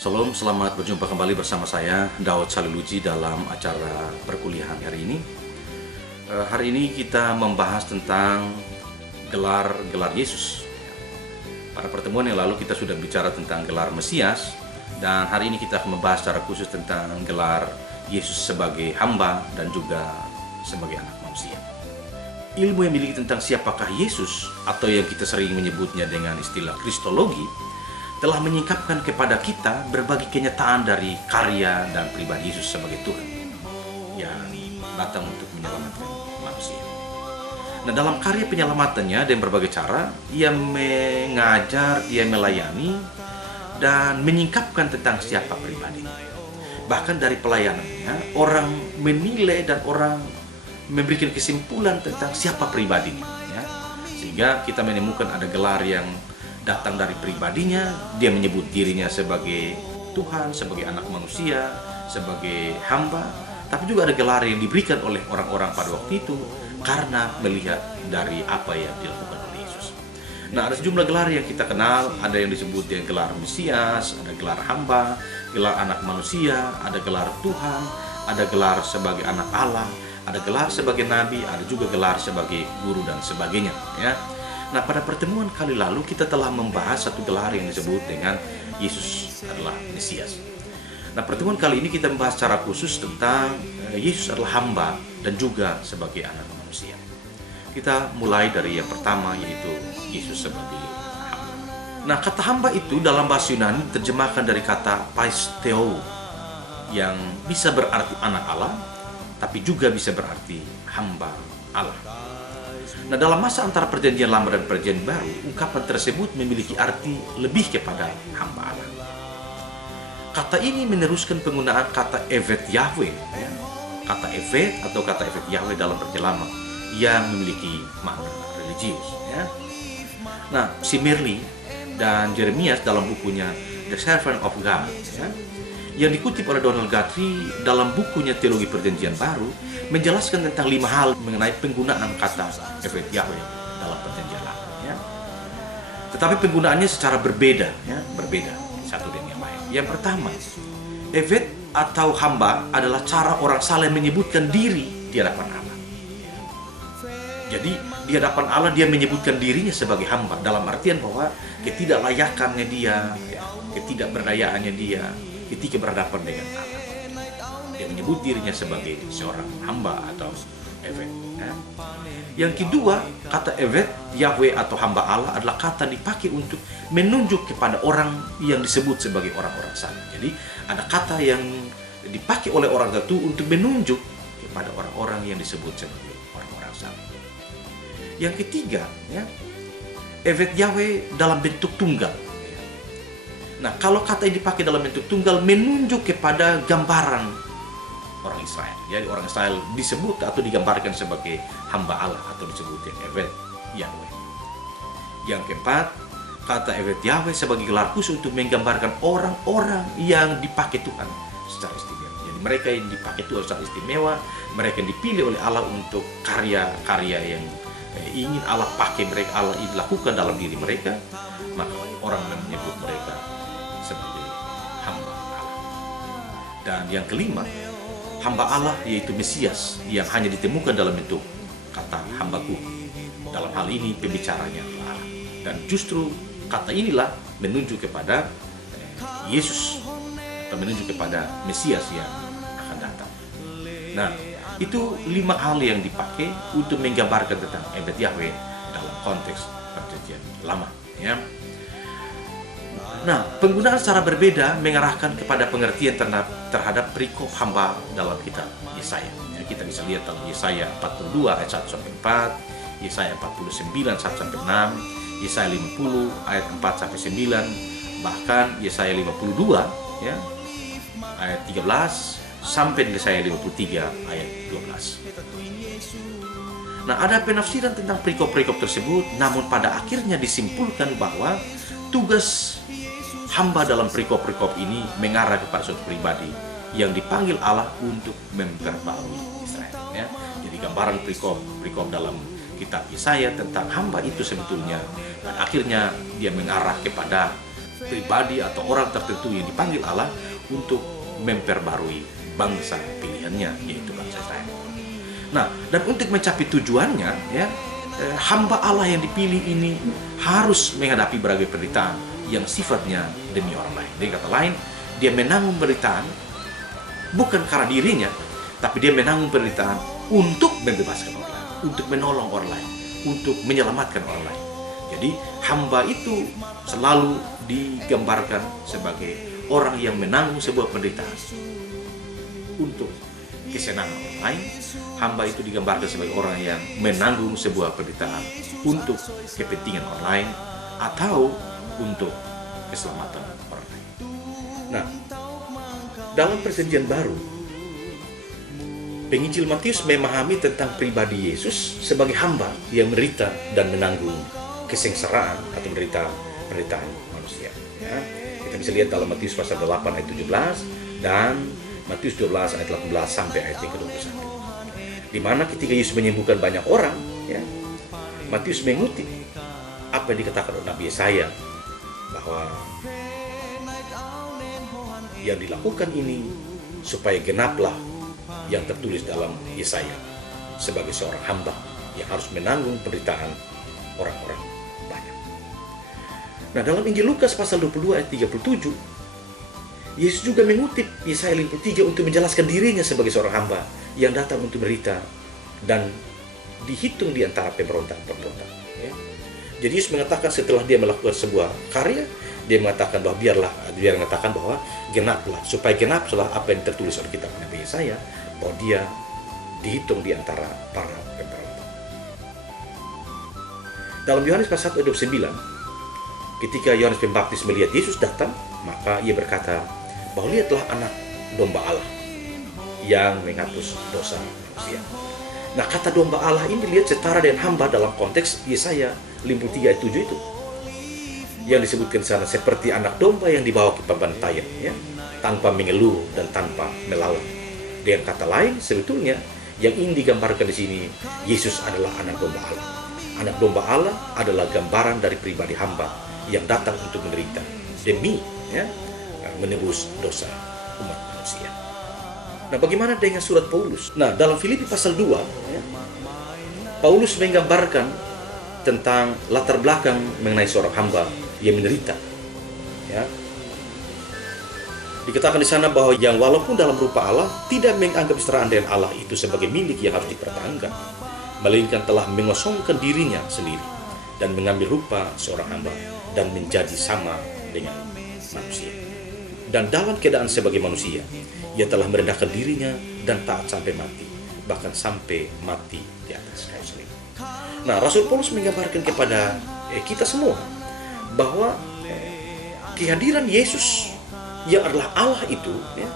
Shalom, selamat berjumpa kembali bersama saya, Daud Saliluji, dalam acara perkuliahan hari ini. Hari ini kita membahas tentang gelar Yesus. Pada pertemuan yang lalu kita sudah bicara tentang gelar Mesias, dan hari ini kita akan membahas secara khusus tentang gelar Yesus sebagai hamba dan juga sebagai anak manusia. Ilmu yang dimiliki tentang siapakah Yesus, atau yang kita sering menyebutnya dengan istilah Kristologi, telah menyingkapkan kepada kita berbagai kenyataan dari karya dan pribadi Yesus sebagai Tuhan yang datang untuk menyelamatkan manusia. Nah, dalam karya penyelamatannya dengan berbagai cara, ia mengajar, ia melayani, dan menyingkapkan tentang siapa pribadinya. Bahkan dari pelayanannya, orang menilai dan orang memberikan kesimpulan tentang siapa pribadinya. Ya. Sehingga kita menemukan ada gelar yang datang dari pribadinya, dia menyebut dirinya sebagai Tuhan, sebagai anak manusia, sebagai hamba, tapi juga ada gelar yang diberikan oleh orang-orang pada waktu itu karena melihat dari apa yang dilakukan oleh Yesus. Nah, ada sejumlah gelar yang kita kenal, ada yang disebut dengan gelar Mesias, ada gelar hamba, gelar anak manusia, ada gelar Tuhan, ada gelar sebagai anak Allah, ada gelar sebagai nabi, ada juga gelar sebagai guru dan sebagainya, ya. Nah, pada pertemuan kali lalu kita telah membahas satu gelar yang disebut dengan Yesus adalah Mesias. Nah, pertemuan kali ini kita membahas secara khusus tentang Yesus adalah hamba dan juga sebagai anak manusia. Kita mulai dari yang pertama, yaitu Yesus sebagai hamba. Nah, kata hamba itu dalam bahasa Yunani terjemahkan dari kata paisteo yang bisa berarti anak Allah, tapi juga bisa berarti hamba Allah. Nah, dalam masa antara perjanjian lama dan perjanjian baru, ungkapan tersebut memiliki arti lebih kepada hamba Allah. Kata ini meneruskan penggunaan kata Evet Yahweh, ya. Kata Evet atau kata Evet Yahweh dalam perjanjian lama yang memiliki makna religius, ya. Nah, Simerli dan Jeremias dalam bukunya The Servant of God, ya, yang dikutip oleh Donald Guthrie dalam bukunya Teologi Perjanjian Baru, menjelaskan tentang 5 hal mengenai penggunaan kata Evet Yahweh dalam perjanjian lama, ya. Tetapi penggunaannya secara berbeda, ya, berbeda satu dengan yang lain. Yang pertama, Evet atau hamba adalah cara orang saling menyebutkan diri di hadapan Allah. Jadi di hadapan Allah dia menyebutkan dirinya sebagai hamba, dalam artian bahwa ketidaklayakannya dia, ya, ketidakberdayaannya dia ketika berhadapan dengan Allah. Dia menyebut dirinya sebagai seorang hamba atau Evet. Ya. Yang kedua, kata Evet Yahweh atau hamba Allah adalah kata dipakai untuk menunjuk kepada orang yang disebut sebagai orang-orang saleh. Jadi ada kata yang dipakai oleh orang tertentu untuk menunjuk kepada orang-orang yang disebut sebagai orang-orang saleh. Yang ketiga, ya, Evet Yahweh dalam bentuk tunggal. Nah, kalau kata yang dipakai dalam bentuk tunggal menunjuk kepada gambaran orang Israel. Jadi orang Israel disebut atau digambarkan sebagai hamba Allah atau disebut Evet Yahweh. Yang keempat, kata Evet Yahweh sebagai gelar khusus untuk menggambarkan orang-orang yang dipakai Tuhan secara istimewa. Jadi mereka yang dipakai Tuhan secara istimewa, mereka yang dipilih oleh Allah untuk karya-karya yang ingin Allah pakai mereka, Allah lakukan dalam diri mereka, maka orang menyebut mereka sebagai hamba Allah. Dan yang kelima, hamba Allah yaitu Mesias yang hanya ditemukan dalam bentuk kata hambaku. Dalam hal ini pembicaranya Allah. Dan justru kata inilah menunjuk kepada Yesus atau menunjuk kepada Mesias yang akan datang. Nah, itu 5 hal yang dipakai untuk menggambarkan tentang Evet Yahweh dalam konteks perjanjian lama, ya. Nah, penggunaan secara berbeda mengarahkan kepada pengertian terhadap perikop hamba dalam kitab Yesaya. Ya, kita bisa lihat dalam Yesaya 42 ayat 1-4, Yesaya 49 1-6, Yesaya 50 ayat 4-9, bahkan Yesaya 52 ya ayat 13 sampai Yesaya 53 ayat 12. Nah, ada penafsiran tentang perikop-perikop tersebut, namun pada akhirnya disimpulkan bahwa tugas hamba dalam perikop-perikop ini mengarah kepada suatu pribadi yang dipanggil Allah untuk memperbarui Israel. Ya. Jadi gambaran perikop dalam kitab Yesaya tentang hamba itu sebetulnya dan akhirnya dia mengarah kepada pribadi atau orang tertentu yang dipanggil Allah untuk memperbarui bangsa pilihannya, yaitu bangsa Israel. Nah, dan untuk mencapai tujuannya, ya, hamba Allah yang dipilih ini harus menghadapi berbagai penderitaan yang sifatnya demi orang lain. Dengan kata lain, dia menanggung penderitaan bukan karena dirinya, tapi dia menanggung penderitaan untuk membebaskan orang lain, untuk menolong orang lain, untuk menyelamatkan orang lain. Jadi hamba itu selalu digambarkan sebagai orang yang menanggung sebuah penderitaan untuk kesenangan orang lain. Hamba itu digambarkan sebagai orang yang menanggung sebuah penderitaan untuk kepentingan orang lain atau untuk keselamatan orang lain. Nah, dalam Perjanjian Baru, penginjil Matius memahami tentang pribadi Yesus sebagai hamba yang menderita dan menanggung kesengsaraan atau penderitaan manusia. Ya. Kita bisa lihat dalam Matius pasal 8 ayat 17 dan Matius 12 ayat 18 sampai ayat yang ke-21. Di mana ketika Yesus menyembuhkan banyak orang, ya, Matius mengutip apa yang dikatakan oleh Nabi Yesaya, bahwa yang dilakukan ini supaya genaplah yang tertulis dalam Yesaya sebagai seorang hamba yang harus menanggung penderitaan orang-orang banyak. Nah, dalam Injil Lukas pasal 22 ayat 37, Yesus juga mengutip Yesaya 53 untuk menjelaskan dirinya sebagai seorang hamba yang datang untuk berita dan dihitung di antara pemberontak-pemberontak. Ya. Jadi Yesus mengatakan setelah dia melakukan sebuah karya, dia mengatakan bahwa biar mengatakan bahwa genaplah, supaya genaplah apa yang tertulis oleh kitab Nabi Yesaya, bahwa dia dihitung di antara para pemberontak. Dalam Yohanes pasal 1 ayat 29, ketika Yohanes Pembaptis melihat Yesus datang, maka ia berkata bahwa lihatlah anak domba Allah yang menghapus dosa manusia. Nah, kata domba Allah ini dilihat setara dengan hamba dalam konteks Yesaya 53 ayat 7 itu, yang disebutkan sana seperti anak domba yang dibawa ke pembantaian, ya, tanpa mengeluh dan tanpa melawan. Dengan kata lain, sebetulnya yang ingin digambarkan di sini, Yesus adalah anak domba Allah. Anak domba Allah adalah gambaran dari pribadi hamba yang datang untuk menderita demi, ya, menebus dosa umat manusia. Nah, bagaimana dengan surat Paulus? Nah, dalam Filipi pasal 2, ya, Paulus menggambarkan tentang latar belakang mengenai seorang hamba yang menderita. Ya. Dikatakan di sana bahwa yang walaupun dalam rupa Allah tidak menganggap kesetaraan dengan Allah itu sebagai milik yang harus dipertahankan, melainkan telah mengosongkan dirinya sendiri dan mengambil rupa seorang hamba dan menjadi sama dengan manusia. Dan dalam keadaan sebagai manusia, ia telah merendahkan dirinya dan taat sampai mati, bahkan sampai mati di atas kayu salib. Nah, Rasul Paulus menggambarkan kepada kita semua bahwa kehadiran Yesus yang adalah Allah itu, ya,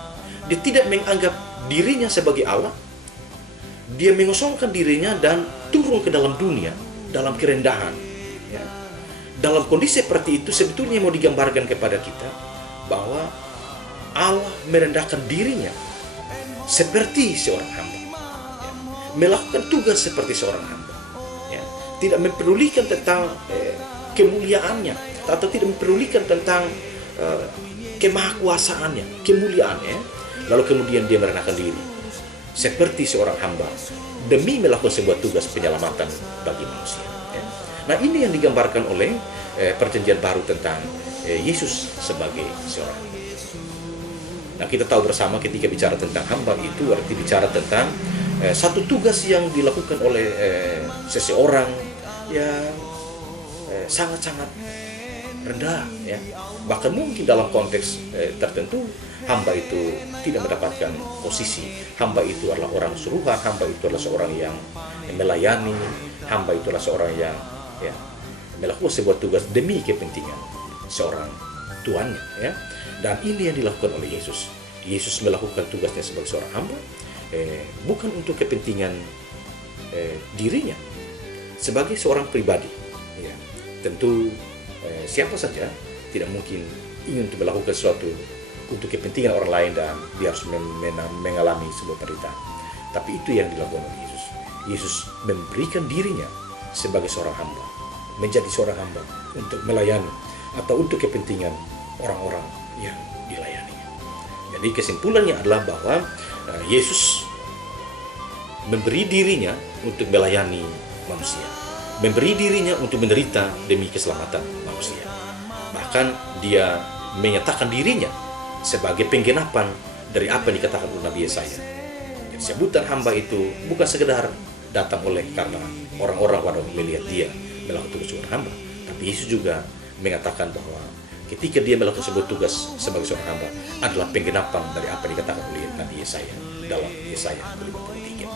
dia tidak menganggap dirinya sebagai Allah. Dia mengosongkan dirinya dan turun ke dalam dunia dalam kerendahan. Ya. Dalam kondisi seperti itu sebetulnya mau digambarkan kepada kita bahwa Allah merendahkan dirinya seperti seorang hamba, ya, melakukan tugas seperti seorang hamba, ya, tidak mempedulikan tentang kemuliaannya atau tidak mempedulikan tentang kemahakuasaannya, kemuliaannya, lalu kemudian dia merendahkan diri seperti seorang hamba demi melakukan sebuah tugas penyelamatan bagi manusia. Ya. Nah, ini yang digambarkan oleh Perjanjian Baru tentang Yesus sebagai seorang hamba. Nah, kita tahu bersama ketika bicara tentang hamba itu arti bicara tentang satu tugas yang dilakukan oleh seseorang yang sangat-sangat rendah, ya. Bahkan mungkin dalam konteks tertentu hamba itu tidak mendapatkan posisi. Hamba itu adalah orang suruhan, hamba itu adalah seorang yang melayani, hamba itu adalah seorang yang, ya, melakukan sebuah tugas demi kepentingan seorang tuannya, ya. Dan ini yang dilakukan oleh Yesus. Yesus melakukan tugasnya sebagai seorang hamba, bukan untuk kepentingan dirinya, sebagai seorang pribadi. Ya. Tentu siapa saja tidak mungkin ingin untuk melakukan sesuatu untuk kepentingan orang lain dan dia harus mengalami sebuah penderitaan. Tapi itu yang dilakukan oleh Yesus. Yesus memberikan dirinya sebagai seorang hamba, menjadi seorang hamba untuk melayani atau untuk kepentingan orang-orang yang dilayaninya. Jadi kesimpulannya adalah bahwa Yesus memberi dirinya untuk melayani manusia, memberi dirinya untuk menderita demi keselamatan manusia. Bahkan dia menyatakan dirinya sebagai penggenapan dari apa yang dikatakan oleh Nabi Yesaya. Jadi sebutan hamba itu bukan sekedar datang oleh karena orang-orang pada melihat dia melakukan tugas hamba, tapi Yesus juga mengatakan bahwa ketika dia melakukan sebuah tugas sebagai seorang hamba adalah penggenapan dari apa yang dikatakan oleh Nabi Yesaya dalam Yesaya 53.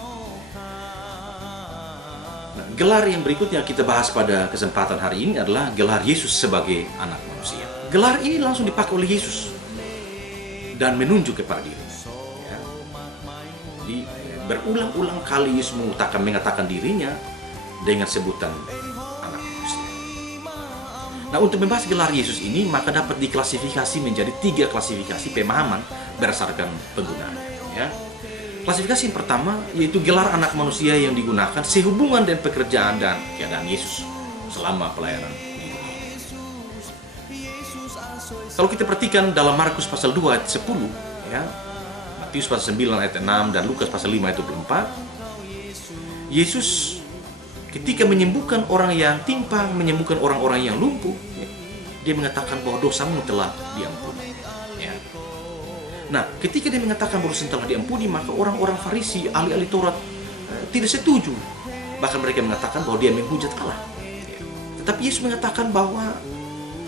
Gelar yang berikutnya kita bahas pada kesempatan hari ini adalah gelar Yesus sebagai anak manusia. Gelar ini langsung dipakai oleh Yesus dan menunjuk kepada diri. Ya. Jadi berulang-ulang kali Yesus mengatakan dirinya dengan sebutan anak manusia. Nah, untuk membahas gelar Yesus ini maka dapat diklasifikasi menjadi 3 klasifikasi pemahaman berdasarkan penggunaannya. Ya. Klasifikasi yang pertama yaitu gelar anak manusia yang digunakan sehubungan dengan pekerjaan dan keadaan Yesus selama pelayanan di dunia. Kalau kita perhatikan dalam Markus pasal 2 ayat 10, ya, Matius pasal 9 ayat 6 dan Lukas pasal 5 ayat 24, Yesus ketika menyembuhkan orang yang timpang, menyembuhkan orang-orang yang lumpuh, ya, dia mengatakan bahwa dosamu telah diampuni. Ya. Nah, ketika dia mengatakan bahwa dosa telah diampuni, maka orang-orang Farisi, ahli-ahli Taurat tidak setuju. Bahkan mereka mengatakan bahwa dia menghujat Allah. Tetapi Yesus mengatakan bahwa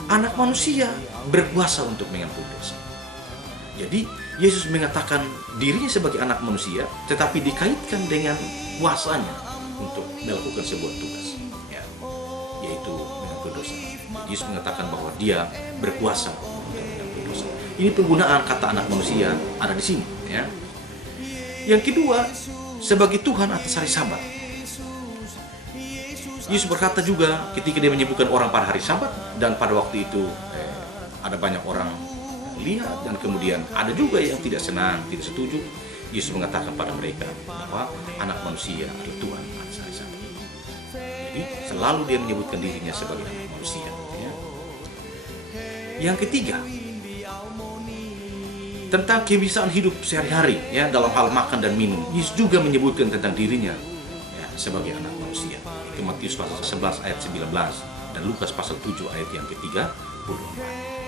anak manusia berkuasa untuk mengampuni dosa. Jadi, Yesus mengatakan dirinya sebagai anak manusia, tetapi dikaitkan dengan kuasanya untuk melakukan sebuah tugas, ya, yaitu mengampuni dosa. Yesus mengatakan bahwa dia berkuasa untuk mengampuni dosa. Ini penggunaan kata anak manusia ada di sini, ya. Yang kedua, sebagai Tuhan atas hari Sabat. Yesus berkata juga ketika dia menyembuhkan orang pada hari Sabat, dan pada waktu itu ada banyak orang lihat, dan kemudian ada juga yang tidak senang, tidak setuju. Yesus mengatakan pada mereka bahwa anak manusia adalah Tuhan atas hari Sabat. Jadi selalu dia menyebutkan dirinya sebagai anak manusia, ya. Yang ketiga, tentang kebiasaan hidup sehari-hari, ya, dalam hal makan dan minum, Yesus juga menyebutkan tentang dirinya, ya, sebagai anak manusia. Itu Matius pasal 11 ayat 19 dan Lukas pasal 7 ayat yang ke-34.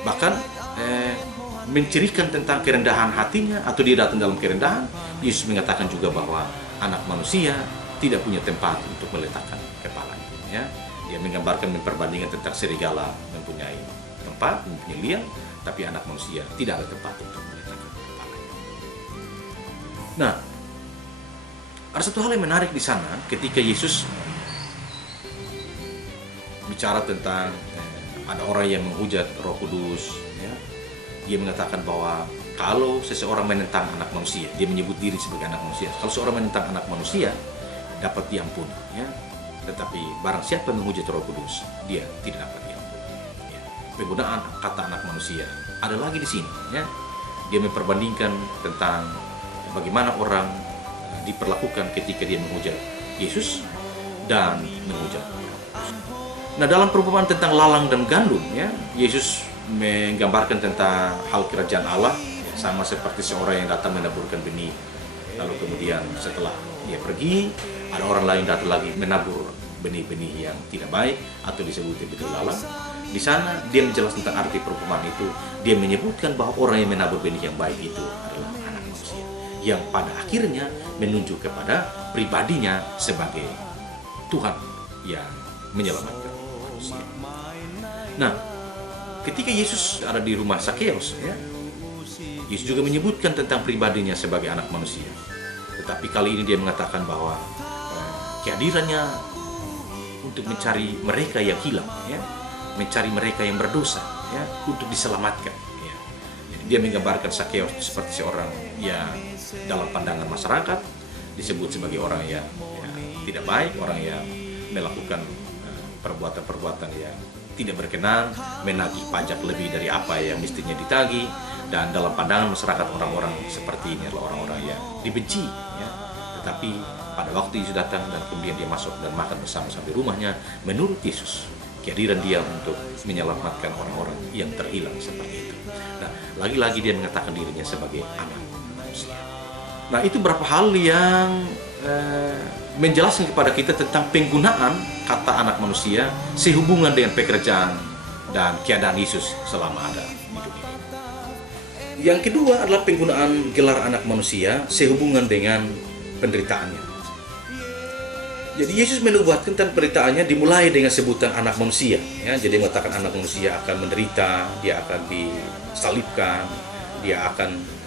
Bahkan mencirikan tentang kerendahan hatinya, atau dia datang dalam kerendahan. Yesus mengatakan juga bahwa anak manusia tidak punya tempat untuk meletakkan kepalanya, ya. Dia menggambarkan, memperbandingkan tentang serigala mempunyai tempat, mempunyai liang, tapi anak manusia tidak ada tempat untuk meletakkan kepalanya. Nah, ada satu hal yang menarik di sana ketika Yesus bicara tentang ada orang yang menghujat Roh Kudus, ya. Dia mengatakan bahwa kalau seseorang menentang anak manusia, dia menyebut diri sebagai anak manusia. Kalau seorang menentang anak manusia dapat diampuni, ya. Tetapi barang siapa menghujat Roh Kudus, dia tidak dapat diampuni. Ya. Penggunaan kata anak manusia ada lagi di sini, ya. Dia memperbandingkan tentang bagaimana orang diperlakukan ketika dia menghujat Yesus dan menghujat Roh Kudus. Nah, dalam perumpamaan tentang lalang dan gandum, ya, Yesus menggambarkan tentang hal kerajaan Allah, ya, sama seperti seorang yang datang menaburkan benih, lalu kemudian setelah dia pergi, ada orang lain datang lagi menabur benih-benih yang tidak baik atau disebut benih lalang. Di sana dia menjelaskan tentang arti perumpamaan itu. Dia menyebutkan bahwa orang yang menabur benih yang baik itu adalah anak manusia, yang pada akhirnya menunjuk kepada pribadinya sebagai Tuhan yang menyelamatkan manusia. Nah, ketika Yesus ada di rumah Sakeus, ya, Yesus juga menyebutkan tentang pribadinya sebagai anak manusia. Tetapi kali ini dia mengatakan bahwa kehadirannya untuk mencari mereka yang hilang, ya, mencari mereka yang berdosa, ya, untuk diselamatkan. Ya. Jadi dia menggambarkan Sakeus seperti seorang yang dalam pandangan masyarakat disebut sebagai orang yang, ya, tidak baik, orang yang melakukan perbuatan-perbuatan yang tidak berkenan, menagih pajak lebih dari apa yang mestinya ditagih, dan dalam pandangan masyarakat orang-orang seperti ini adalah orang-orang yang dibenci, ya. Tetapi pada waktu Yesus datang dan kemudian dia masuk dan makan bersama-sama di rumahnya, menurut Yesus kehadiran dia untuk menyelamatkan orang-orang yang terhilang seperti itu. Nah, lagi-lagi dia mengatakan dirinya sebagai anak manusia. Nah, itu beberapa hal yang menjelaskan kepada kita tentang penggunaan kata anak manusia sehubungan dengan pekerjaan dan keadaan Yesus selama ada hidup ini. Yang kedua adalah penggunaan gelar anak manusia sehubungan dengan penderitaannya. Jadi Yesus menubuatkan tentang penderitaannya dimulai dengan sebutan anak manusia. Ya, jadi mengatakan anak manusia akan menderita, dia akan disalibkan, dia akan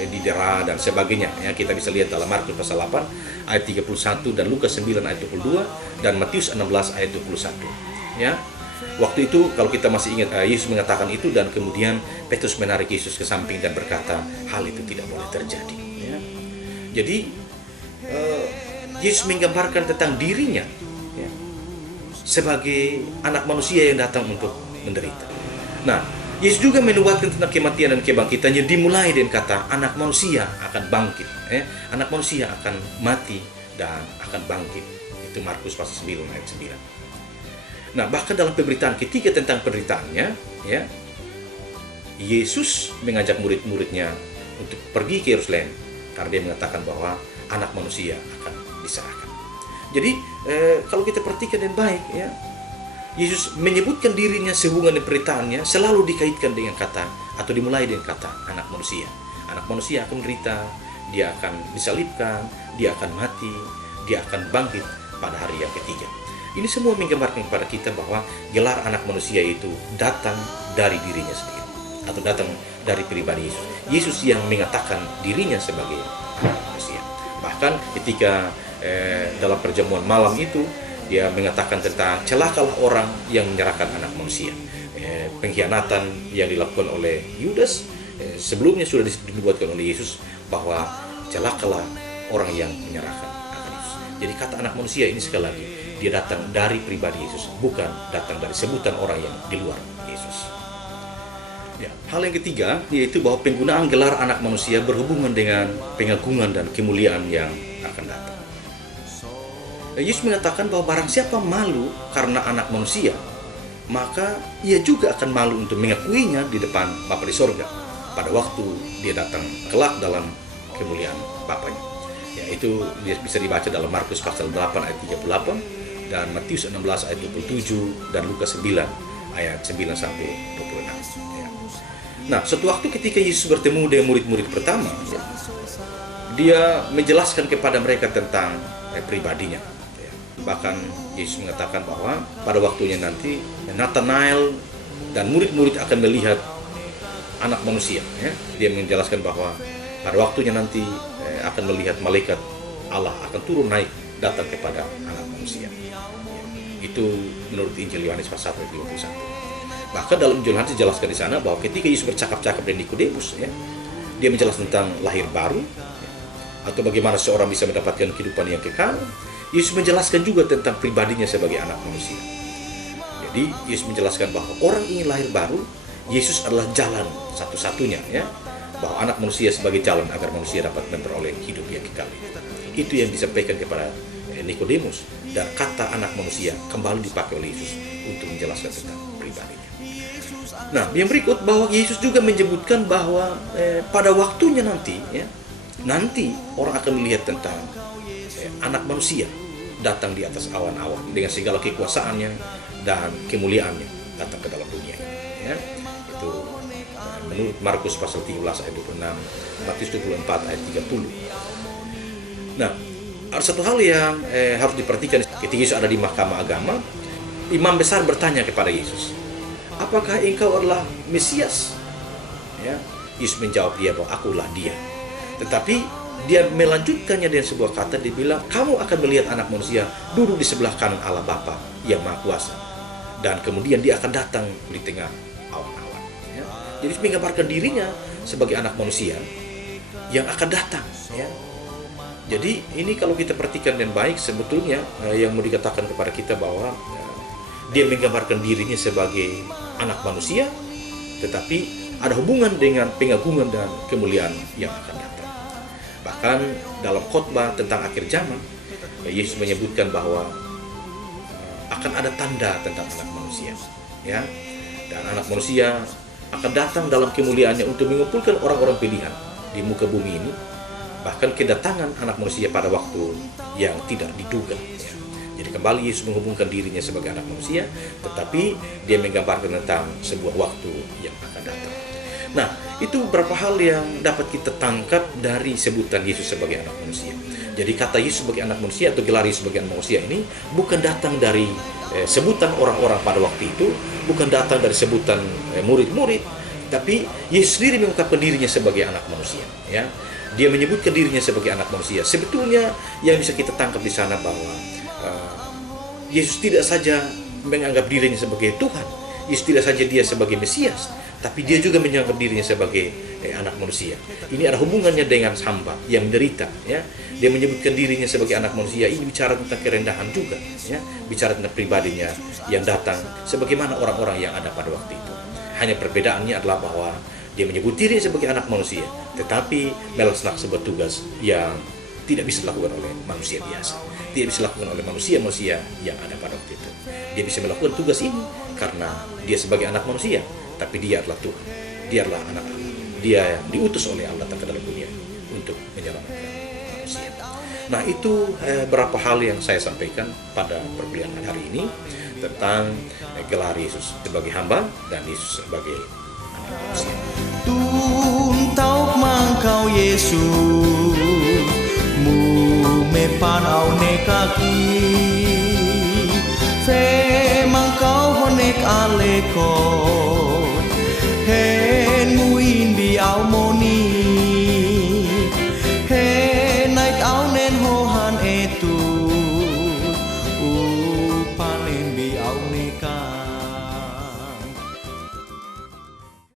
didera dan sebagainya. Ya, kita bisa lihat dalam Markus pasal 8 ayat 31 dan Lukas 9 ayat 22 dan Matius 16 ayat 21. Ya. Waktu itu kalau kita masih ingat Yesus mengatakan itu dan kemudian Petrus menarik Yesus ke samping dan berkata hal itu tidak boleh terjadi. Ya. Jadi Yesus menggambarkan tentang dirinya ya, sebagai anak manusia yang datang untuk menderita. Nah, Yesus juga menubuatkan tentang kematian dan kebangkitannya dimulai dengan kata anak manusia akan bangkit. Anak manusia akan mati dan akan bangkit. Itu Markus pasal 9 ayat 9. Nah, bahkan dalam pemberitaan ketiga tentang penderitaannya, ya, Yesus mengajak murid-muridnya untuk pergi ke Yerusalem karena dia mengatakan bahwa anak manusia akan diserahkan. Jadi kalau kita perhatikan dengan baik, ya, Yesus menyebutkan dirinya sehubungan dengan penderitaannya selalu dikaitkan dengan kata atau dimulai dengan kata anak manusia. Anak manusia akan menderita, dia akan disalibkan, dia akan mati, dia akan bangkit pada hari yang ketiga. Ini semua menggambarkan kepada kita bahwa gelar anak manusia itu datang dari dirinya sendiri atau datang dari pribadi Yesus. Yesus yang mengatakan dirinya sebagai anak manusia. Bahkan ketika dalam perjamuan malam itu dia mengatakan tentang celakalah orang yang menyerahkan anak manusia. Pengkhianatan yang dilakukan oleh Yudas sebelumnya sudah dibuatkan oleh Yesus bahwa celakalah orang yang menyerahkan akan Yesus. Jadi kata anak manusia ini sekali lagi dia datang dari pribadi Yesus, bukan datang dari sebutan orang yang di luar Yesus. Ya, hal yang ketiga yaitu bahwa penggunaan gelar anak manusia berhubungan dengan pengagungan dan kemuliaan yang akan datang. Yesus mengatakan bahwa barang siapa malu karena anak manusia, maka ia juga akan malu untuk mengakuinya di depan Bapa di sorga pada waktu dia datang kelak dalam kemuliaan Bapanya. Ya, itu bisa dibaca dalam Markus pasal 8 ayat 38 dan Matius 16 ayat 27 dan Lukas 9 ayat 9 sampai 26. Ya. Nah, suatu waktu ketika Yesus bertemu dengan murid-murid pertama, ya, dia menjelaskan kepada mereka tentang pribadinya. Ya. Bahkan Yesus mengatakan bahwa pada waktunya nanti Nathanael dan murid-murid akan melihat anak manusia. Ya. Dia menjelaskan bahwa pada waktunya nanti akan melihat malaikat Allah akan turun naik datang kepada anak manusia. Itu menurut Injil Yohanes pasal 1 ayat 51. Bahkan dalam Injil Yohanes dijelaskan di sana bahwa ketika Yesus bercakap-cakap dengan Nikodemus, ya, dia menjelaskan tentang lahir baru, ya, atau bagaimana seorang bisa mendapatkan kehidupan yang kekal. Yesus menjelaskan juga tentang pribadinya sebagai anak manusia. Jadi Yesus menjelaskan bahwa orang ingin lahir baru, Yesus adalah jalan satu-satunya, ya, bahwa anak manusia sebagai jalan agar manusia dapat memperoleh hidup yang kekal. Itu yang disampaikan kepada Nikodemus, dan kata anak manusia kembali dipakai oleh Yesus untuk menjelaskan tentang pribadinya. Nah, yang berikut bahwa Yesus juga menyebutkan bahwa pada waktunya nanti, ya, nanti orang akan melihat tentang anak manusia datang di atas awan-awan dengan segala kekuasaannya dan kemuliaannya datang ke dalam dunia ini. Ya. Itu menurut Markus pasal 13 ayat 26, Matius 24 ayat 30. Nah, ada satu hal yang harus diperhatikan ketika Yesus ada di mahkamah agama. Imam besar bertanya kepada Yesus, apakah engkau adalah Mesias? Ya, Yesus menjawab dia bahwa akulah dia. Tetapi dia melanjutkannya dengan sebuah kata, dia bilang, kamu akan melihat anak manusia duduk di sebelah kanan Allah Bapa yang Maha Kuasa. Dan kemudian dia akan datang di tengah awan-awan. Ya. Jadi menggambarkan dirinya sebagai anak manusia yang akan datang. Ya. Jadi ini kalau kita perhatikan dengan baik, sebetulnya yang mau dikatakan kepada kita bahwa dia menggambarkan dirinya sebagai anak manusia, tetapi ada hubungan dengan pengagungan dan kemuliaan yang akan datang. Bahkan dalam khotbah tentang akhir zaman, Yesus menyebutkan bahwa akan ada tanda tentang anak manusia, ya. Dan anak manusia akan datang dalam kemuliaannya untuk mengumpulkan orang-orang pilihan di muka bumi ini. Bahkan kedatangan anak manusia pada waktu yang tidak diduga, ya. Jadi kembali Yesus menghubungkan dirinya sebagai anak manusia, tetapi dia menggambarkan tentang sebuah waktu yang akan datang. Nah, itu beberapa hal yang dapat kita tangkap dari sebutan Yesus sebagai anak manusia. Jadi kata Yesus sebagai anak manusia atau gelar Yesus sebagai anak manusia ini bukan datang dari sebutan orang-orang pada waktu itu, bukan datang dari sebutan murid-murid, tapi Yesus sendiri mengungkapkan dirinya sebagai anak manusia, ya. Dia menyebutkan dirinya sebagai anak manusia. Sebetulnya yang bisa kita tangkap di sana bahwa Yesus tidak saja menganggap dirinya sebagai Tuhan, Yesus tidak saja dia sebagai Mesias, tapi dia juga menganggap dirinya sebagai anak manusia. Ini ada hubungannya dengan hamba yang menderita, ya. Dia menyebutkan dirinya sebagai anak manusia. Ini bicara tentang kerendahan juga, ya. Bicara tentang pribadinya yang datang sebagaimana orang-orang yang ada pada waktu itu. Hanya perbedaannya adalah bahwa dia menyebut dirinya sebagai anak manusia, tetapi melaksanakan sebuah tugas yang tidak bisa dilakukan oleh manusia biasa, tidak bisa dilakukan oleh manusia-manusia yang ada pada waktu itu. Dia bisa melakukan tugas ini karena dia sebagai anak manusia, tapi dia adalah Tuhan, dia adalah anak Allah, dia yang diutus oleh Allah ke dalam dunia untuk menyelamatkan manusia. Nah, itu beberapa hal yang saya sampaikan pada perkuliahan hari ini tentang gelar Yesus sebagai hamba dan Yesus sebagai anak manusia. Tuntau mangkau Yesus mu mepan au nekaki fe mangkau honek aleko